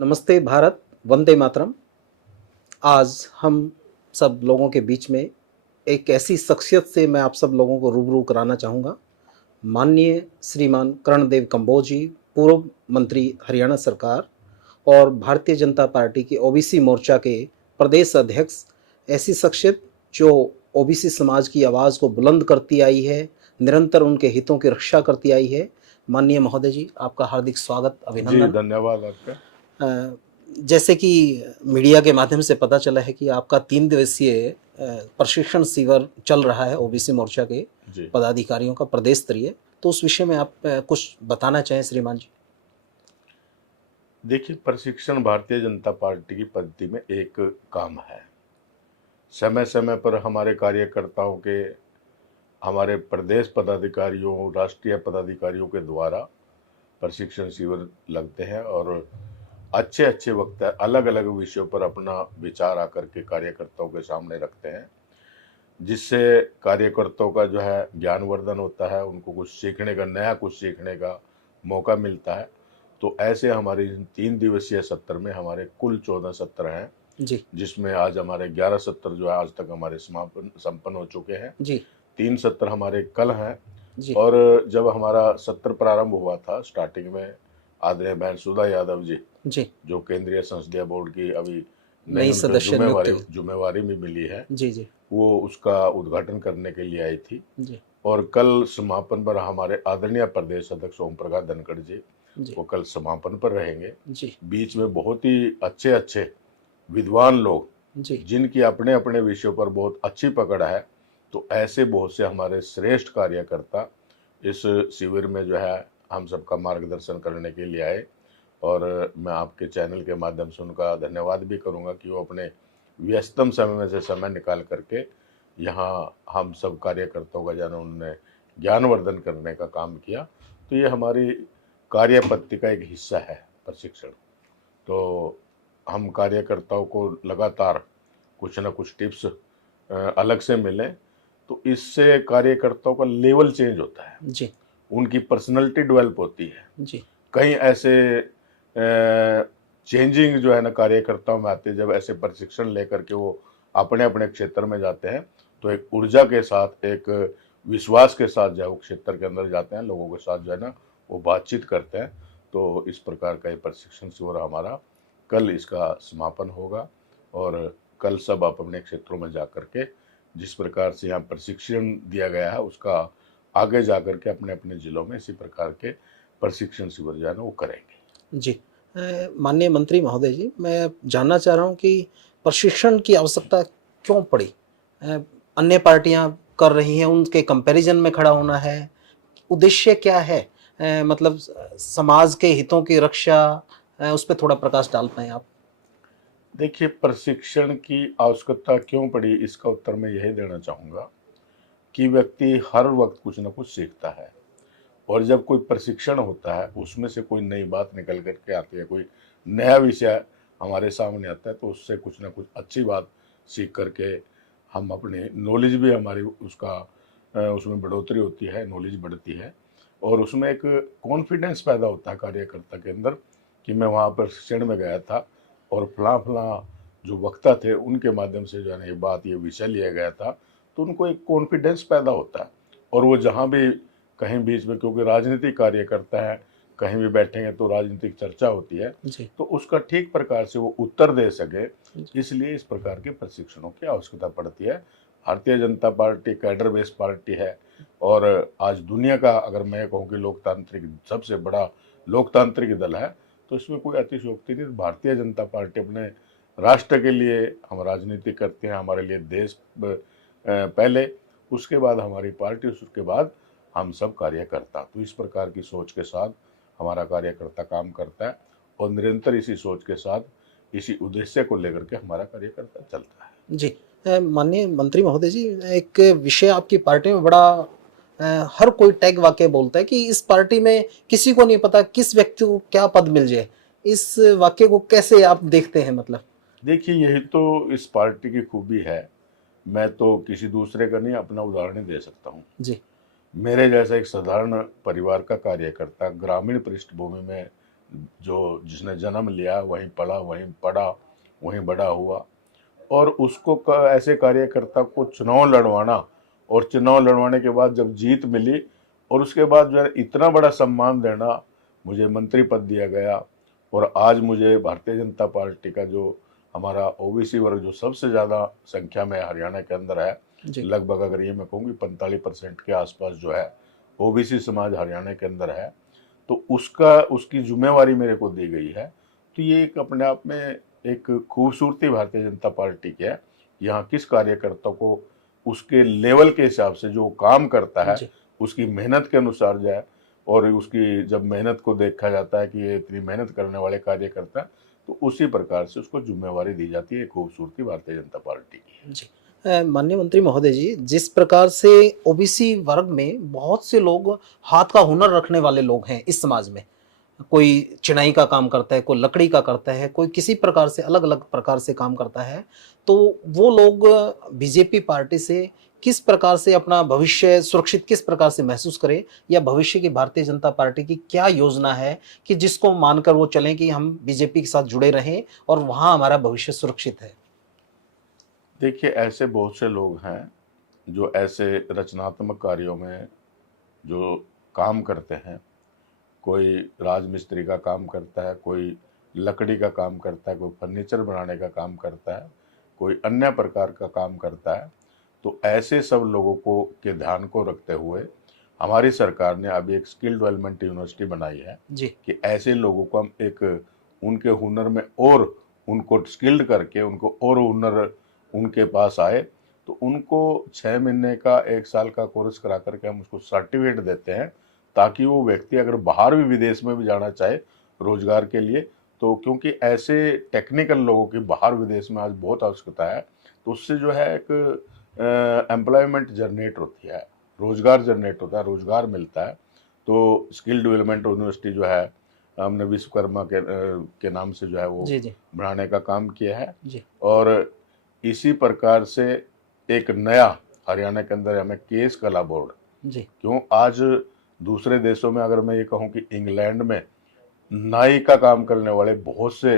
नमस्ते भारत, वंदे मातरम। आज हम सब लोगों के बीच में एक ऐसी शख्सियत से मैं आप सब लोगों को रूबरू कराना चाहूँगा। माननीय श्रीमान कर्णदेव कंबोज जी, पूर्व मंत्री हरियाणा सरकार और भारतीय जनता पार्टी के ओबीसी मोर्चा के प्रदेश अध्यक्ष। ऐसी शख्सियत जो ओबीसी समाज की आवाज़ को बुलंद करती आई है, निरंतर उनके हितों की रक्षा करती आई है। माननीय महोदय जी, आपका हार्दिक स्वागत, जी, अभिनंदन। धन्यवाद आपका। जैसे कि मीडिया के माध्यम से पता चला है कि आपका 3 दिवसीय प्रशिक्षण शिविर चल रहा है ओबीसी मोर्चा के जी पदाधिकारियों का प्रदेश स्तरीय, तो उस विषय में आप कुछ बताना चाहें श्रीमान जी। देखिए, प्रशिक्षण भारतीय जनता पार्टी की पद्धति में एक काम है। समय समय पर हमारे कार्यकर्ताओं के, हमारे प्रदेश पदाधिकारियों, राष्ट्रीय पदाधिकारियों के द्वारा प्रशिक्षण शिविर लगते हैं और अच्छे अच्छे वक्ता अलग अलग विषयों पर अपना विचार आकर के कार्यकर्ताओं के सामने रखते हैं, जिससे कार्यकर्ताओं का जो है ज्ञानवर्धन होता है, उनको कुछ सीखने का, नया कुछ सीखने का मौका मिलता है। तो ऐसे हमारे 3 दिवसीय सत्र में हमारे कुल 14 सत्र हैं, जी जिसमें आज हमारे 11 सत्र जो है आज तक हमारे समापन संपन्न हो चुके हैं। जी 3 सत्र हमारे कल हैं। जी और जब हमारा सत्र प्रारंभ हुआ था, स्टार्टिंग में आदरणीय बहन सुधा यादव जी, जी जो केंद्रीय संसदीय बोर्ड की अभी नई नई उनको सदस्य नियुक्त हुई। जिम्मेवारी भी मिली है, जी जी वो उसका उद्घाटन करने के लिए आई थी। जी और कल समापन पर हमारे आदरणीय प्रदेश अध्यक्ष ओम प्रकाश धनखड़ जी, जी वो कल समापन पर रहेंगे। जी बीच में बहुत ही अच्छे अच्छे विद्वान लोग, जी जिनकी अपने अपने विषयों पर बहुत अच्छी पकड़ है, तो ऐसे बहुत से हमारे श्रेष्ठ कार्यकर्ता इस शिविर में जो है हम सबका मार्गदर्शन करने के लिए आए। और मैं आपके चैनल के माध्यम से उनका धन्यवाद भी करूंगा कि वो अपने व्यस्तम समय में से समय निकाल करके यहाँ हम सब कार्यकर्ताओं का जो उन्होंने ज्ञानवर्धन करने का काम किया। तो ये हमारी कार्यपद्धति का एक हिस्सा है प्रशिक्षण। तो हम कार्यकर्ताओं को लगातार कुछ ना कुछ टिप्स अलग से मिलें, तो इससे कार्यकर्ताओं का लेवल चेंज होता है, जी उनकी पर्सनैलिटी डेवलप होती है। जी कई ऐसे चेंजिंग जो है ना कार्यकर्ताओं में आते हैं, जब ऐसे प्रशिक्षण लेकर के वो अपने अपने क्षेत्र में जाते हैं, तो एक ऊर्जा के साथ, एक विश्वास के साथ जो है वो क्षेत्र के अंदर जाते हैं, लोगों के साथ जो है ना वो बातचीत करते हैं। तो इस प्रकार का ये प्रशिक्षण शिविर हमारा कल इसका समापन होगा। और कल सब आप अपने क्षेत्रों में जा कर के जिस प्रकार से यहाँ प्रशिक्षण दिया गया है, उसका आगे जा कर के अपने अपने जिलों में इसी प्रकार के प्रशिक्षण शिविर जो है ना वो करेंगे। जी माननीय मंत्री महोदय जी, मैं जानना चाह रहा हूँ कि प्रशिक्षण की आवश्यकता क्यों पड़ी। अन्य पार्टियां कर रही हैं, उनके कंपैरिजन में खड़ा होना है, उद्देश्य क्या है। मतलब समाज के हितों की रक्षा, उस पर थोड़ा प्रकाश डाल पाएँ आप। देखिए, प्रशिक्षण की आवश्यकता क्यों पड़ी, इसका उत्तर मैं यही देना चाहूँगा कि व्यक्ति हर वक्त कुछ ना कुछ सीखता है, और जब कोई प्रशिक्षण होता है उसमें से कोई नई बात निकल कर के आती है, कोई नया विषय हमारे सामने आता है, तो उससे कुछ ना कुछ अच्छी बात सीख करके हम अपने नॉलेज भी हमारी उसमें बढ़ोतरी होती है, नॉलेज बढ़ती है। और उसमें एक कॉन्फिडेंस पैदा होता है कार्यकर्ता के अंदर कि मैं वहाँ प्रशिक्षण में गया था और फलां फलां जो वक्ता थे उनके माध्यम से जो है ना ये बात, ये विषय लिया गया था, तो उनको एक कॉन्फिडेंस पैदा होता है। और वो जहाँ भी कहीं बीच में, क्योंकि राजनीतिक कार्यकर्ता है, कहीं भी बैठेंगे तो राजनीतिक चर्चा होती है, जी तो उसका ठीक प्रकार से वो उत्तर दे सके, जी इसलिए इस प्रकार के प्रशिक्षणों की आवश्यकता पड़ती है। Bharatiya Janata party cadre based party है, और आज दुनिया का अगर मैं कहूँ कि लोकतांत्रिक सबसे बड़ा लोकतांत्रिक दल है, तो इसमें कोई अतिशयोक्ति नहीं। भारतीय जनता पार्टी अपने राष्ट्र के लिए हम राजनीति करते हैं, हमारे लिए देश पहले, उसके बाद हमारी पार्टी, उसके बाद हम सब कार्यकर्ता। तो इस प्रकार की सोच के साथ हमारा कार्यकर्ता काम करता है, और निरंतर इसी सोच के साथ, इसी उद्देश्य को लेकर के हमारा कार्यकर्ता चलता है। जी माननीय मंत्री महोदय जी, एक विषय आपकी पार्टी में बड़ा हर कोई टैग वाक्य बोलता है कि इस पार्टी में किसी को नहीं पता किस व्यक्ति को क्या पद मिल जाए। इस वाक्य को कैसे आप देखते हैं? मतलब देखिए, यही तो इस पार्टी की खूबी है। मैं तो किसी दूसरे का नहीं, अपना उदाहरण ही दे सकता हूँ। जी मेरे जैसा एक साधारण परिवार का कार्यकर्ता, ग्रामीण पृष्ठभूमि में जो जिसने जन्म लिया वहीं पढ़ा, वहीं पढ़ा, वहीं बड़ा हुआ, और उसको ऐसे कार्यकर्ता को चुनाव लड़वाना, और चुनाव लड़वाने के बाद जब जीत मिली और उसके बाद जो है इतना बड़ा सम्मान देना, मुझे मंत्री पद दिया गया, और आज मुझे भारतीय जनता पार्टी का जो हमारा ओबीसी वर्ग जो सबसे ज़्यादा संख्या में हरियाणा के अंदर है, जी लगभग अगर ये मैं कहूँगी 45% के आसपास जो है ओबीसी समाज हरियाणा के अंदर है, तो उसकी जिम्मेवारी मेरे को दी गई है। तो ये एक अपने आप में एक खूबसूरती भारतीय जनता पार्टी की है। यहाँ किस कार्यकर्ता को उसके लेवल के हिसाब से जो काम करता है जी उसकी मेहनत के अनुसार जाए, और उसकी जब मेहनत को देखा जाता है कि ये इतनी मेहनत करने वाले कार्यकर्ता, तो उसी प्रकार से उसको जिम्मेवारी दी जाती है। खूबसूरती भारतीय जनता पार्टी की है। जी माननीय मंत्री महोदय जी, जिस प्रकार से ओबीसी वर्ग में बहुत से लोग हाथ का हुनर रखने वाले लोग हैं इस समाज में, कोई चिनाई का काम करता है, कोई लकड़ी का करता है, कोई किसी प्रकार से अलग अलग प्रकार से काम करता है, तो वो लोग बीजेपी पार्टी से किस प्रकार से अपना भविष्य सुरक्षित किस प्रकार से महसूस करें, या भविष्य की भारतीय जनता पार्टी की क्या योजना है कि जिसको मानकर वो चलें कि हम बीजेपी के साथ जुड़े रहें और वहाँ हमारा भविष्य सुरक्षित है। देखिए, ऐसे बहुत से लोग हैं जो ऐसे रचनात्मक कार्यों में जो काम करते हैं। कोई राजमिस्त्री का काम करता है, कोई लकड़ी का काम करता है, कोई फर्नीचर बनाने का काम करता है, कोई अन्य प्रकार का काम करता है। तो ऐसे सब लोगों को के ध्यान को रखते हुए हमारी सरकार ने अभी एक स्किल डेवलपमेंट यूनिवर्सिटी बनाई है जी कि ऐसे लोगों को हम एक उनके हुनर में और उनको स्किल्ड करके उनको और हुनर उनके पास आए, तो उनको 6 महीने का 1 साल का कोर्स करा करके हम उसको सर्टिफिकेट देते हैं, ताकि वो व्यक्ति अगर बाहर भी विदेश में भी जाना चाहे रोजगार के लिए, तो क्योंकि ऐसे टेक्निकल लोगों की बाहर विदेश में आज बहुत आवश्यकता है, तो उससे जो है एक एम्प्लॉयमेंट जनरेट होती है, रोजगार जनरेट होता है, रोजगार मिलता है। तो स्किल डेवलपमेंट यूनिवर्सिटी जो है हमने विश्वकर्मा के नाम से जो है वो जी जी बढ़ाने का काम किया है। जी और इसी प्रकार से एक नया हरियाणा के अंदर हमें केस कला बोर्ड, जी क्यों आज दूसरे देशों में अगर मैं ये कहूँ कि इंग्लैंड में नाई का काम करने वाले बहुत से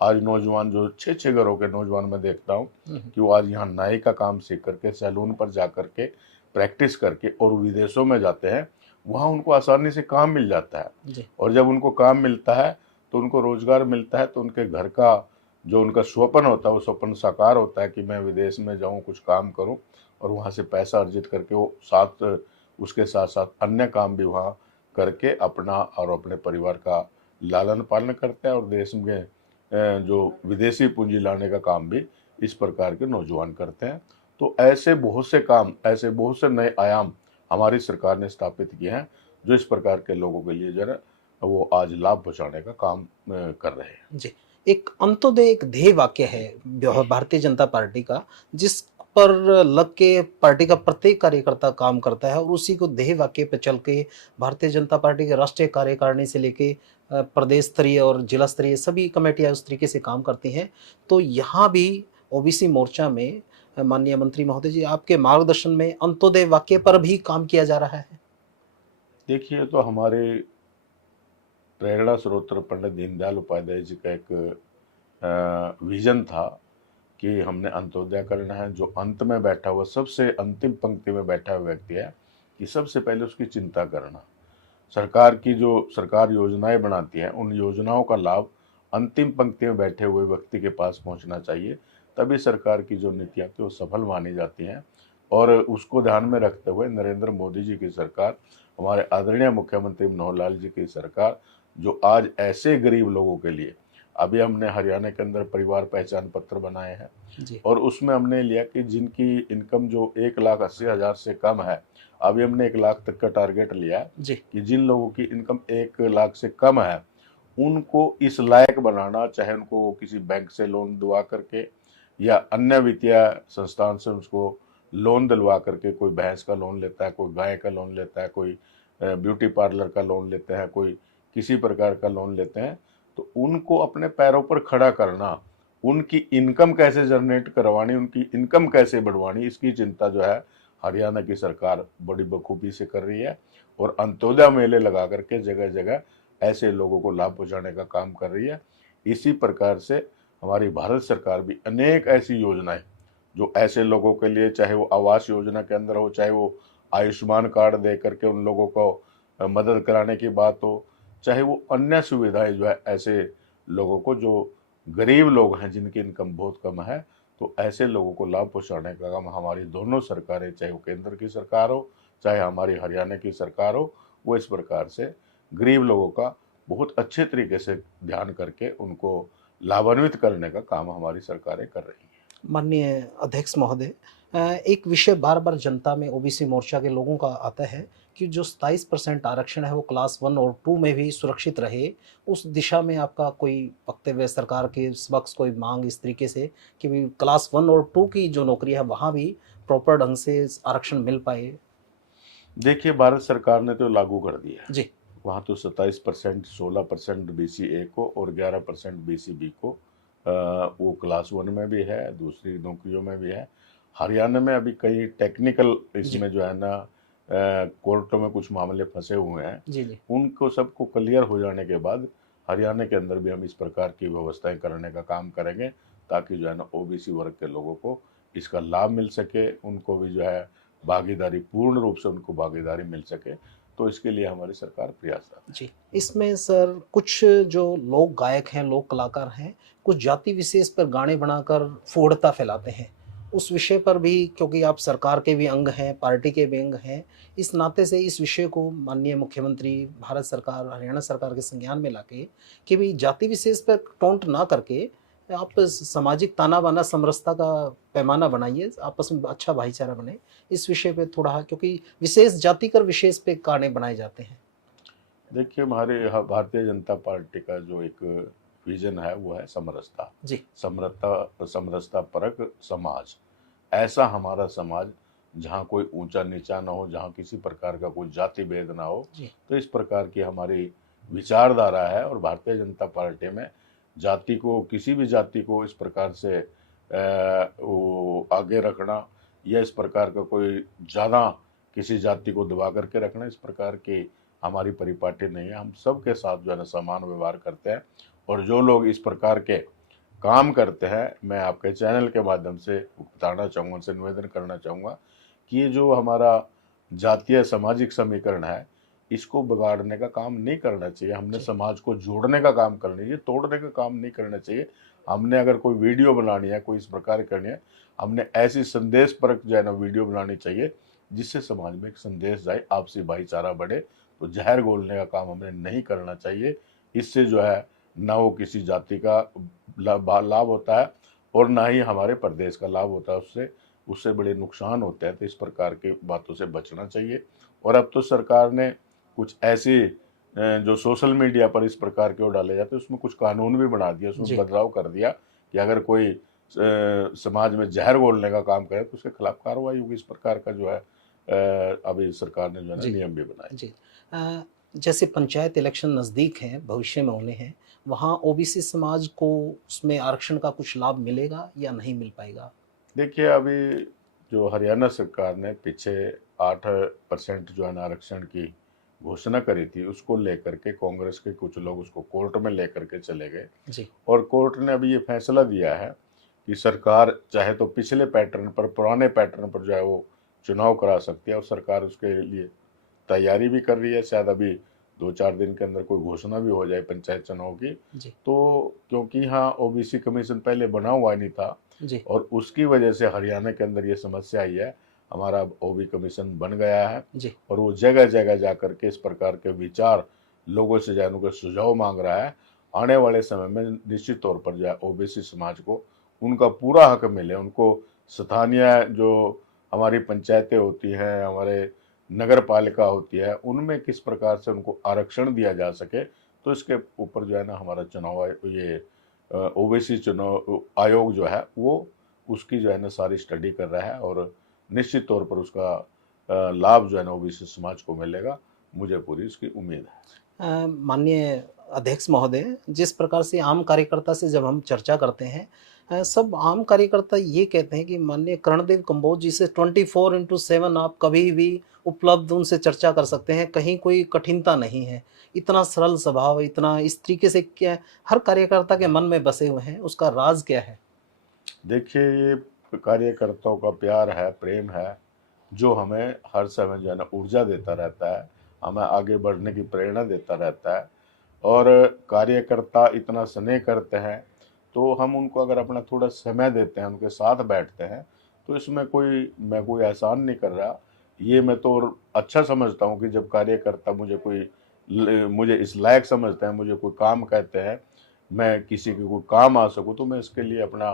आज नौजवान जो 6-6 घरों के नौजवान मैं देखता हूँ कि वो आज यहाँ नाई का काम सीख करके सैलून पर जा करके प्रैक्टिस करके और विदेशों में जाते हैं, वहाँ उनको आसानी से काम मिल जाता है। जी और जब उनको काम मिलता है तो उनको रोजगार मिलता है, तो उनके घर का जो उनका स्वप्न होता है वो स्वप्न साकार होता है कि मैं विदेश में जाऊँ, कुछ काम करूँ और वहाँ से पैसा अर्जित करके वो उसके साथ साथ अन्य काम भी वहाँ करके अपना और अपने परिवार का लालन पालन करते हैं, और देश में जो विदेशी पूंजी लाने का काम भी इस प्रकार के नौजवान करते हैं। तो ऐसे बहुत से काम, ऐसे बहुत से नए आयाम हमारी सरकार ने स्थापित किए हैं, जो इस प्रकार के लोगों के लिए जो है वो आज लाभ पहुंचाने का काम कर रहे हैं। जी एक अंत्योदय एक ध्येय वाक्य है भारतीय जनता पार्टी का, जिस पर लग के पार्टी का प्रत्येक कार्यकर्ता काम करता है और उसी को ध्येय वाक्य पे चल के भारतीय जनता पार्टी के राष्ट्रीय कार्यकारिणी से लेके प्रदेश स्तरीय और जिला स्तरीय सभी कमेटियां उस तरीके से काम करती हैं। तो यहाँ भी ओबीसी मोर्चा में माननीय मंत्री महोदय जी, आपके मार्गदर्शन में अंत्योदय वाक्य पर भी काम किया जा रहा है। देखिए, तो हमारे प्रेरणा स्रोत पंडित दीनदयाल उपाध्याय जी का एक विजन था कि हमने अंत्योदय करना है। जो अंत में बैठा हुआ, सबसे अंतिम पंक्ति में बैठा हुआ व्यक्ति है, कि सबसे पहले उसकी चिंता करना। सरकार की जो सरकार योजनाएं बनाती है, उन योजनाओं का लाभ अंतिम पंक्ति में बैठे हुए व्यक्ति के पास पहुंचना चाहिए, तभी सरकार की जो नीतियां थी वो सफल मानी जाती हैं। और उसको ध्यान में रखते हुए नरेंद्र मोदी जी की सरकार, हमारे आदरणीय मुख्यमंत्री मनोहर लाल जी की सरकार, जो आज ऐसे गरीब लोगों के लिए, अभी हमने हरियाणा के अंदर परिवार पहचान पत्र बनाए हैं, जी और उसमें हमने लिया कि जिनकी इनकम जो 1,80,000 से कम है, अभी हमने 1 लाख तक का टारगेट लिया है जी कि जिन लोगों की इनकम 1 लाख से कम है उनको इस लायक बनाना, चाहे उनको किसी बैंक से लोन दिलवा करके या अन्य वित्तीय संस्थान से उसको लोन दिलवा करके, कोई भैंस का लोन लेता है, कोई गाय का लोन लेता है, कोई ब्यूटी पार्लर का लोन लेते हैं, कोई किसी प्रकार का लोन लेते हैं, तो उनको अपने पैरों पर खड़ा करना, उनकी इनकम कैसे जनरेट करवानी, उनकी इनकम कैसे बढ़वानी, इसकी चिंता जो है हरियाणा की सरकार बड़ी बखूबी से कर रही है। और अंत्योदय मेले लगा करके जगह जगह ऐसे लोगों को लाभ पहुंचाने का काम कर रही है। इसी प्रकार से हमारी भारत सरकार भी अनेक ऐसी योजनाएं जो ऐसे लोगों के लिए, चाहे वो आवास योजना के अंदर हो, चाहे वो आयुष्मान कार्ड दे करके उन लोगों को मदद कराने की बात हो, चाहे वो अन्य सुविधाएं जो है ऐसे लोगों को जो गरीब लोग हैं जिनकी इनकम बहुत कम है, तो ऐसे लोगों को लाभ पहुंचाने का काम हमारी दोनों सरकारें, चाहे वो केंद्र की सरकार हो चाहे हमारी हरियाणा की सरकार हो, वो इस प्रकार से गरीब लोगों का बहुत अच्छे तरीके से ध्यान करके उनको लाभान्वित करने का काम हमारी सरकारें कर रही हैं। माननीय अध्यक्ष महोदय, एक विषय बार बार जनता में ओबीसी मोर्चा के लोगों का आता है कि जो 27% आरक्षण है वो क्लास 1 और 2 में भी सुरक्षित रहे। उस दिशा में आपका कोई वक्तव्य, सरकार के समक्ष कोई मांग इस तरीके से कि भी क्लास 1 और 2 की जो नौकरी है वहाँ भी प्रॉपर ढंग से आरक्षण मिल पाए? देखिए, भारत सरकार ने तो लागू कर दिया है। जी। वहाँ तो 27%, 16% बीसी ए को और 11% बीसी बी को वो क्लास 1 में भी है, दूसरी नौकरियों में भी है। हरियाणा में अभी कई टेक्निकल इसमें जो है ना कोर्टों में कुछ मामले फंसे हुए हैं। जी जी। उनको सबको क्लियर हो जाने के बाद हरियाणा के अंदर भी हम इस प्रकार की व्यवस्थाएं करने का काम करेंगे, ताकि जो है ना ओबीसी वर्ग के लोगों को इसका लाभ मिल सके, उनको भी जो है भागीदारी, पूर्ण रूप से उनको भागीदारी मिल सके। तो इसके लिए हमारी सरकार प्रयासरत है। जी, इसमें सर कुछ जो लोक गायक हैं, लोक कलाकार हैं, कुछ जाति विशेष पर गाने बनाकर फूहड़ता फैलाते हैं। उस विषय पर भी, क्योंकि आप सरकार के भी अंग हैं, पार्टी के भी अंग हैं, इस नाते से इस विषय को माननीय मुख्यमंत्री, भारत सरकार, हरियाणा सरकार के संज्ञान में लाके कि भई जाति विशेष पर टोंट ना करके आप सामाजिक ताना-बाना समरसता का पैमाना बनाइए, आपस में अच्छा भाईचारा बने। इस विषय पे थोड़ा, क्योंकि विशेष जाति कर विशेष पे गाने बनाए जाते हैं। देखिए, हमारे भारतीय जनता पार्टी का जो एक विजन है वो है समरसता। जी। समरसता परक समाज। ऐसा हमारा समाज जहाँ कोई ऊंचा नीचा ना हो, जहाँ किसी प्रकार का कोई जाति भेद ना हो। जी। तो इस प्रकार की हमारी विचारधारा है, और भारतीय जनता पार्टी में जाति को, किसी भी जाति को इस प्रकार से वो आगे रखना या इस प्रकार का कोई ज़्यादा किसी जाति को दबा करके रखना, इस प्रकार की हमारी परिपाटी नहीं है। हम सबके साथ जो है ना समान व्यवहार करते हैं, और जो लोग इस प्रकार के काम करते हैं, मैं आपके चैनल के माध्यम से बताना चाहूँगा, उनसे निवेदन करना चाहूँगा कि ये जो हमारा जातीय सामाजिक समीकरण है, इसको बिगाड़ने का काम नहीं करना चाहिए। हमने समाज को जोड़ने का काम करना चाहिए, तोड़ने का काम नहीं करना चाहिए। हमने अगर कोई वीडियो बनानी है, कोई इस प्रकार करनी है, हमने ऐसी संदेश परक जो है ना वीडियो बनानी चाहिए जिससे समाज में एक संदेश जाए, आपसी भाईचारा बढ़े। तो जहर घोलने का काम हमें नहीं करना चाहिए। इससे जो है ना वो किसी जाति का लाभ होता है और ना ही हमारे प्रदेश का लाभ होता है, उससे बड़े नुकसान होते हैं। तो इस प्रकार की बातों से बचना चाहिए। और अब तो सरकार ने कुछ ऐसी जो सोशल मीडिया पर इस प्रकार के वो डाले जाते हैं, उसमें कुछ कानून भी बना दिया, उसमें बदलाव कर दिया कि अगर कोई समाज में जहर घोलने का काम करे तो उसके खिलाफ कार्रवाई होगी। इस प्रकार का जो है अभी सरकार ने जो है नियम भी बनाए। जी। जैसे पंचायत इलेक्शन नज़दीक हैं, भविष्य में होने हैं, वहाँ ओबीसी समाज को उसमें आरक्षण का कुछ लाभ मिलेगा या नहीं मिल पाएगा? देखिए, अभी जो हरियाणा सरकार ने पीछे 8% जो है ना आरक्षण की घोषणा करी थी, उसको लेकर के कांग्रेस के कुछ लोग उसको कोर्ट में लेकर के चले गए। जी। और कोर्ट ने अभी ये फैसला दिया है कि सरकार चाहे तो पिछले पैटर्न पर, पुराने पैटर्न पर जो है वो चुनाव करा सकती है, और सरकार उसके लिए तैयारी भी कर रही है। शायद अभी 2-4 दिन के अंदर कोई घोषणा भी हो जाए पंचायत चुनाव की। जी। तो क्योंकि यहाँ ओबीसी कमीशन पहले बना हुआ नहीं था, जी। और उसकी वजह से हरियाणा के अंदर ये समस्या आई है। हमारा ओबी कमीशन बन गया है, जी। और वो जगह जगह जा करके इस प्रकार के विचार लोगों से जानने के सुझाव मांग रहा है। आने वाले समय में निश्चित तौर पर जो है ओबीसी समाज को उनका पूरा हक मिले। उनको स्थानीय जो हमारी पंचायतें होती हैं, हमारे नगर पालिका होती है, उनमें किस प्रकार से उनको आरक्षण दिया जा सके। तो इसके ऊपर जो है ना हमारा चुनाव, ये ओबीसी चुनाव आयोग जो है वो उसकी जो है ना सारी स्टडी कर रहा है, और निश्चित तौर पर उसका लाभ जो है ना ओबीसी समाज को मिलेगा। मुझे पूरी उसकी उम्मीद है। माननीय अध्यक्ष महोदय, जिस प्रकार से आम कार्यकर्ता से जब हम चर्चा करते हैं, सब आम कार्यकर्ता ये कहते हैं कि माननीय कर्णदेव कंबोज जी से 24/7 आप कभी भी उपलब्ध उनसे चर्चा कर सकते हैं, कहीं कोई कठिनता नहीं है। इतना सरल स्वभाव, इतना इस तरीके से क्या हर कार्यकर्ता के मन में बसे हुए हैं, उसका राज क्या है? देखिए, ये कार्यकर्ताओं का प्यार है, प्रेम है, जो हमें हर समय जो है ना ऊर्जा देता रहता है, हमें आगे बढ़ने की प्रेरणा देता रहता है। और कार्यकर्ता इतना स्नेह करते हैं, तो हम उनको अगर अपना थोड़ा समय देते हैं, उनके साथ बैठते हैं, तो इसमें मैं कोई एहसान नहीं कर रहा। ये मैं तो अच्छा समझता हूँ कि जब कार्यकर्ता मुझे इस लायक समझते हैं, मुझे कोई काम कहते हैं, मैं किसी के कोई काम आ सकूँ, तो मैं इसके लिए अपना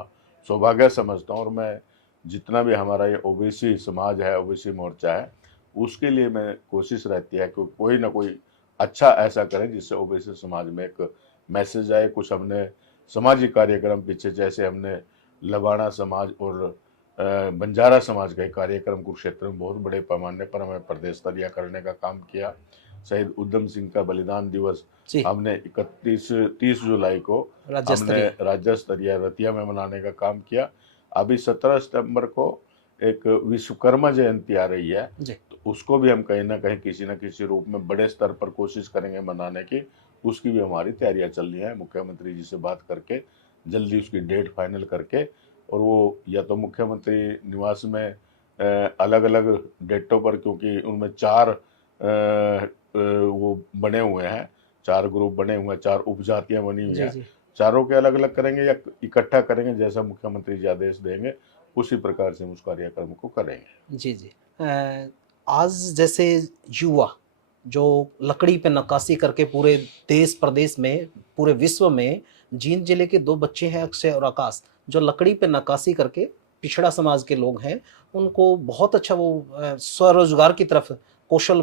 सौभाग्य समझता हूँ। और मैं जितना भी हमारा ये ओबीसी समाज है, ओबीसी मोर्चा है, उसके लिए मैं कोशिश रहती है कि कोई ना कोई अच्छा ऐसा करें जिससे ओबीसी समाज में एक मैसेज आए। कुछ हमने सामाजिक कार्यक्रम पीछे, जैसे हमने लबाना समाज और बंजारा समाज का एक कार्यक्रम कुरुक्षेत्र में बहुत बड़े पैमाने पर हमें प्रदेश स्तरीय करने का काम किया। शहीद उधम सिंह का बलिदान दिवस जी, हमने 30 जुलाई को राज्य हमने स्तरीय। राज्य स्तरीय रतिया में मनाने का काम किया। अभी 17 सितंबर को एक विश्वकर्मा जयंती आ रही है, जी, तो उसको भी हम कहीं ना कहीं किसी न किसी रूप में बड़े स्तर पर कोशिश करेंगे मनाने की। उसकी भी हमारी तैयारियां चल रही हैं, मुख्यमंत्री जी से बात करके जल्दी उसकी डेट फाइनल करके, और वो या तो मुख्यमंत्री निवास में अलग अलग डेटों पर, क्योंकि उनमें 4 वो बने हुए हैं, 4 ग्रुप बने हुए हैं, 4 उपजातियां बनी हुई जी, हैं। जी, चारों के अलग अलग करेंगे या इकट्ठा करेंगे, जैसा मुख्यमंत्री जी आदेश देंगे उसी प्रकार से हम उस कार्यक्रम को करेंगे। जी, जी। आज जैसे युवा जो लकड़ी पे नक्काशी करके पूरे देश प्रदेश में, पूरे विश्व में, जींद जिले के 2 बच्चे हैं अक्षय और आकाश, जो लकड़ी पे नक्काशी करके पिछड़ा समाज के लोग हैं, उनको बहुत अच्छा वो स्वरोजगार की तरफ कुशल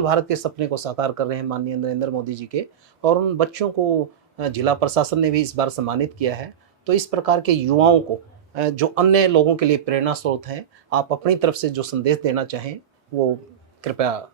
भारत के सपने को साकार कर रहे हैं माननीय नरेंद्र मोदी जी के। और उन बच्चों को जिला प्रशासन ने भी इस बार सम्मानित किया है। तो इस प्रकार के युवाओं को जो अन्य लोगों के लिए प्रेरणा स्रोत हैं, आप अपनी तरफ से जो संदेश देना चाहें, वो कृपया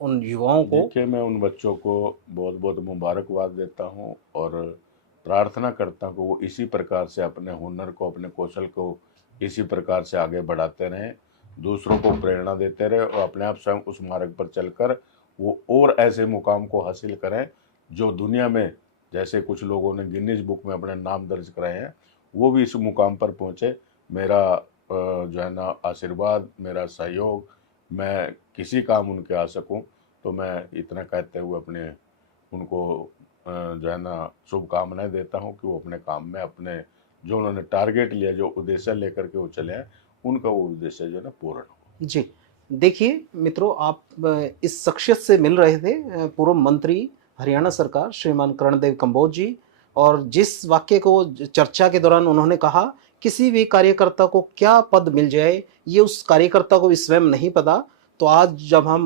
उन युवाओं को। देखिए, मैं उन बच्चों को बहुत बहुत मुबारकबाद देता हूँ और प्रार्थना करता हूँ कि वो इसी प्रकार से अपने हुनर को, अपने कौशल को इसी प्रकार से आगे बढ़ाते रहें, दूसरों को प्रेरणा देते रहे और अपने आप स्वयं उस मार्ग पर चलकर वो और ऐसे मुकाम को हासिल करें जो दुनिया में, जैसे कुछ लोगों ने गिनीज बुक में अपने नाम दर्ज कराए हैं, वो भी इस मुकाम पर पहुँचे। मेरा जो है ना आशीर्वाद, मेरा सहयोग, मैं किसी काम उनके आ सकूं, तो मैं इतना कहते हुए अपने उनको जो है ना शुभकामनाएं देता हूं कि वो अपने काम में, अपने जो उन्होंने टारगेट लिया, जो उद्देश्य लेकर के वो चले हैं, उनका वो उद्देश्य जो है ना पूर्ण हो। जी, देखिए मित्रों, आप इस शख्सियत से मिल रहे थे, पूर्व मंत्री हरियाणा सरकार श्रीमान कर्णदेव कंबोज जी। और जिस वाक्य को चर्चा के दौरान उन्होंने कहा, किसी भी कार्यकर्ता को क्या पद मिल जाए ये उस कार्यकर्ता को भी स्वयं नहीं पता। तो आज जब हम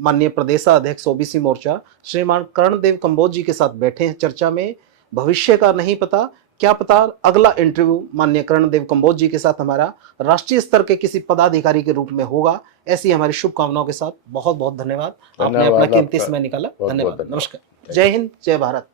माननीय प्रदेशाध्यक्ष ओबीसी मोर्चा श्रीमान कर्णदेव कंबोज जी के साथ बैठे हैं चर्चा में, भविष्य का नहीं पता, क्या पता अगला इंटरव्यू माननीय कर्णदेव कंबोज जी के साथ हमारा राष्ट्रीय स्तर के किसी पदाधिकारी के रूप में होगा। ऐसी हमारी शुभकामनाओं के साथ बहुत बहुत धन्यवाद। आपने अपना कीमती समय निकाला। बहुत बहुत धन्यवाद। धन्यवाद। नमस्कार। जय हिंद, जय भारत।